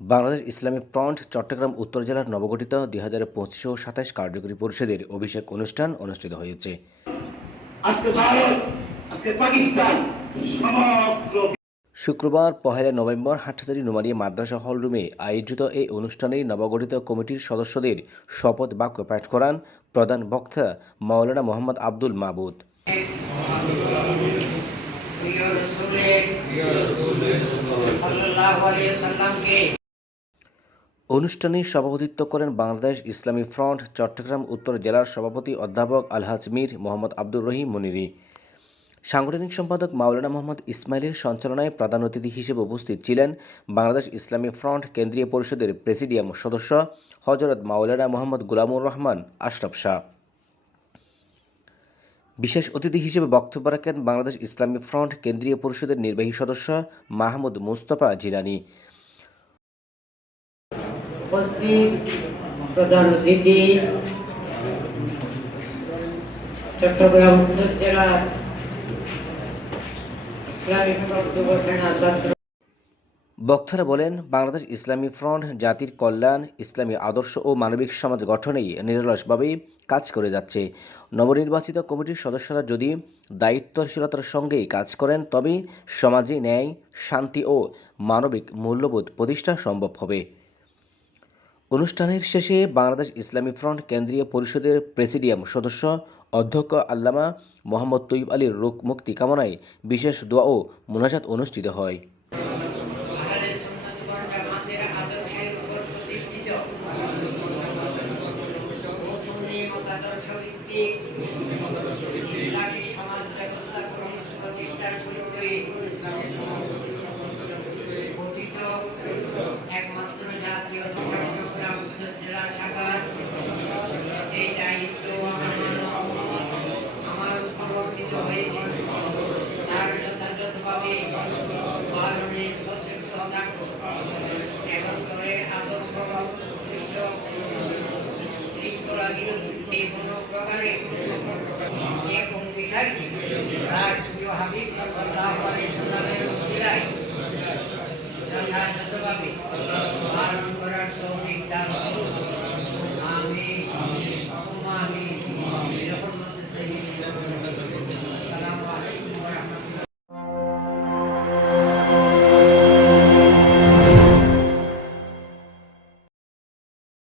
বাংলাদেশ ইসলামী front Chittagong উত্তর জেলার নবগঠিত 2025-27 কার্যকরী পরিষদের অভিষেক অনুষ্ঠান অনুষ্ঠিত হয়েছে। আজকে ভারত, আজকে পাকিস্তান সমগ্র শুক্রবার 1 নভেম্বর হাটহাজারী নোমানিয়া মাদ্রাসা হলরুমে আয়োজিত এই অনুষ্ঠানে নবগঠিত কমিটির সদস্যদের শপথ বাক্য পাঠ করান প্রধান বক্তা মাওলানা মোহাম্মদ আব্দুল মাবুদ। অনুষ্ঠানে সভাপতিত্ব করেন বাংলাদেশ ইসলামী ফ্রন্ট চট্টগ্রাম উত্তর জেলার সভাপতি অধ্যাপক আলহাজ মীর মোহাম্মদ আব্দুর রহিম মনিরি। সাংগঠনিক সম্পাদক মাওলানা মোহাম্মদ ইসমাইলের সঞ্চালনায় প্রধান অতিথি হিসেবে উপস্থিত ছিলেন বাংলাদেশ ইসলামী ফ্রন্ট কেন্দ্রীয় পরিষদের প্রেসিডিয়াম সদস্য হযরত মাওলানা মোহাম্মদ গোলামুর রহমান আশরাফ শাহ। বিশেষ অতিথি হিসেবে বক্তব্য রাখেন বাংলাদেশ ইসলামী ফ্রন্ট কেন্দ্রীয় পরিষদের নির্বাহী সদস্য মাহমুদ মুস্তফা জিলানী। উপস্থিত প্রধান অতিথি চট্টগ্রাম উত্তর জেলার ইসলামিক প্রতিষ্ঠান ছাত্র। বক্তারা বলেন, বাংলাদেশ ইসলামী ফ্রন্ট জাতির কল্যাণ, ইসলামী আদর্শ ও মানবিক সমাজ গঠনেই নিরলসভাবেই কাজ করে যাচ্ছে। নবনির্বাচিত কমিটির সদস্যরা যদি দায়িত্বশীলতার সঙ্গেই কাজ করেন তবে সমাজে ন্যায়, শান্তি ও মানবিক মূল্যবোধ প্রতিষ্ঠা সম্ভব হবে। অনুষ্ঠানের শেষে বাংলাদেশ ইসলামী ফ্রন্ট কেন্দ্রীয় পরিষদের প্রেসিডিয়াম সদস্য অধ্যক্ষ আল্লামা মোহাম্মদ তৈয়ব আলীর রোগ মুক্তি কামনায় বিশেষ দোয়া ও মোনাজাত অনুষ্ঠিত হয়। একমাত্র জাতীয় চট্টগ্রাম উত্তর জেলা শাখার এই দায়িত্ব আমার উপর অর্পিত হয়েছে। তার যথাযথভাবে পালনে সচেষ্ট থাকব এবং করে আদর্শ শৃঙ্খলা বিরোধী কোনো প্রকারে অঙ্গীকার